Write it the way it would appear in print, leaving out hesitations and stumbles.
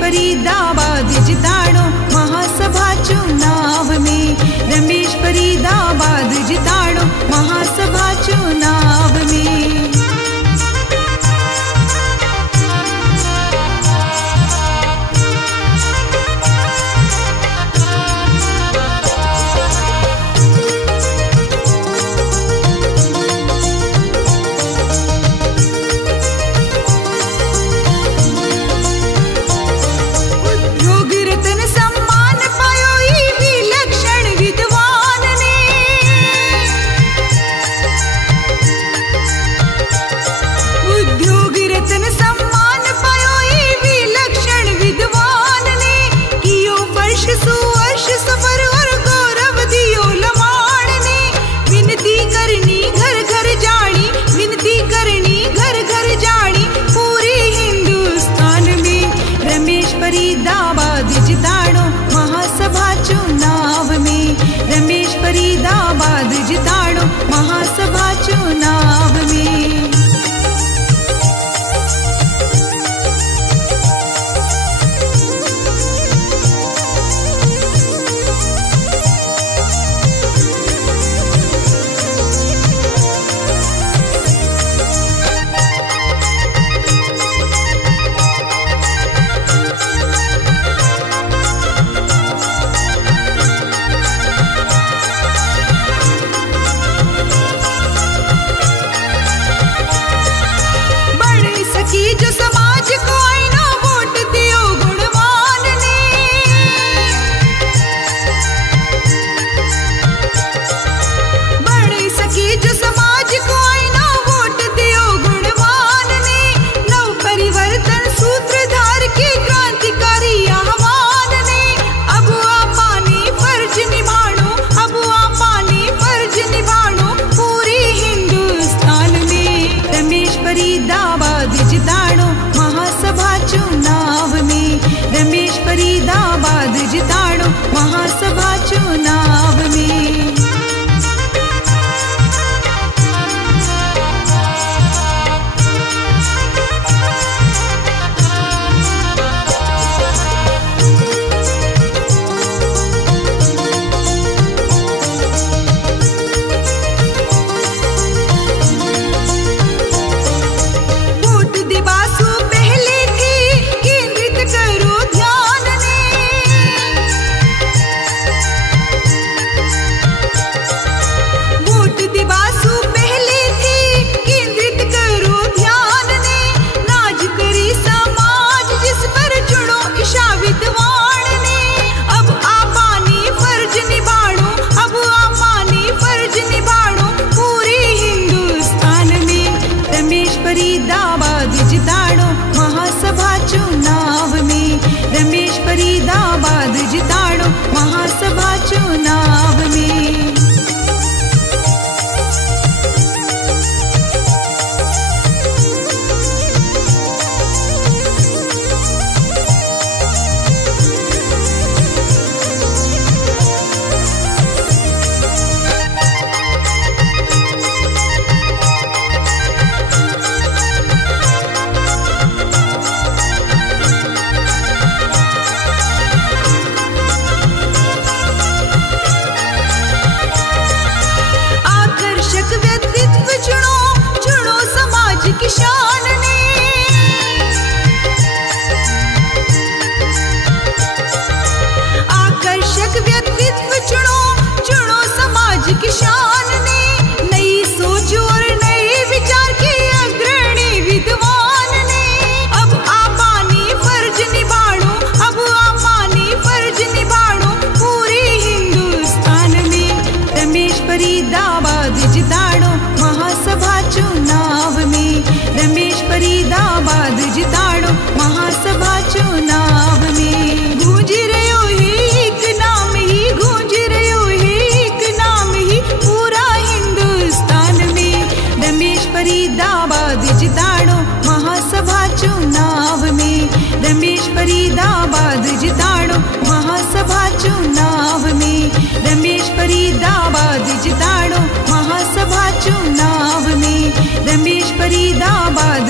फरीदाबाद जिताणो महासभा चुनाव में। रमेश फरीदाबाद जिताणो महासभा चुनाव में। फरीदाबाद जिताणो महासभा चुनाव में। रमेश फरीदाबाद जिताणो महासभा चुनाव में। जो समाज को आईना वोट दियो गुणवान ने। बड़ी सकी जो समाज को आईना वोट दियो गुणवान ने। नव परिवर्तन सूत्रधार की क्रांतिकारी आह्वान ने। अब आपानी फर्ज निभाणो, अब आपानी फर्ज निभाणो पूरी हिंदुस्तान में। रमेश फरीदाबाद जिताणो महासभा चुनाव में। रमेश फरीदाबाद जिताणो महासभा चुनाव में। फरीदाबाद जिताणो महासभा चुनाव में। रमेश फरीदाबाद जिताणो महासभा चुनाव में। किसान ने आकर्षक व्यक्तित्व चुनो, चुनो समाज किसान ने। नई सोच और नए विचार के अग्रणी विद्वान ने। अब आपानी फर्ज निभाणो, अब आपानी फर्ज निभाणो पूरे हिंदुस्तान में। रमेश फरीदाबाद जिताणो महासभा चुनाव में। रमेश फरीदाबाद जिताणो महासभा चुनाव में। गूंज रह्यो है एक नाम ही, गूंज रह्यो है एक नाम ही पूरा हिंदुस्तान में। रमेश फरीदाबाद जिताणो महासभा चुनाव में। रमेश फरीदाबाद जिताणो महासभा चुनाव में। रमेश फरीदाबाद जिताणो महासभा चुनाव में। रमेश फरीदाबाद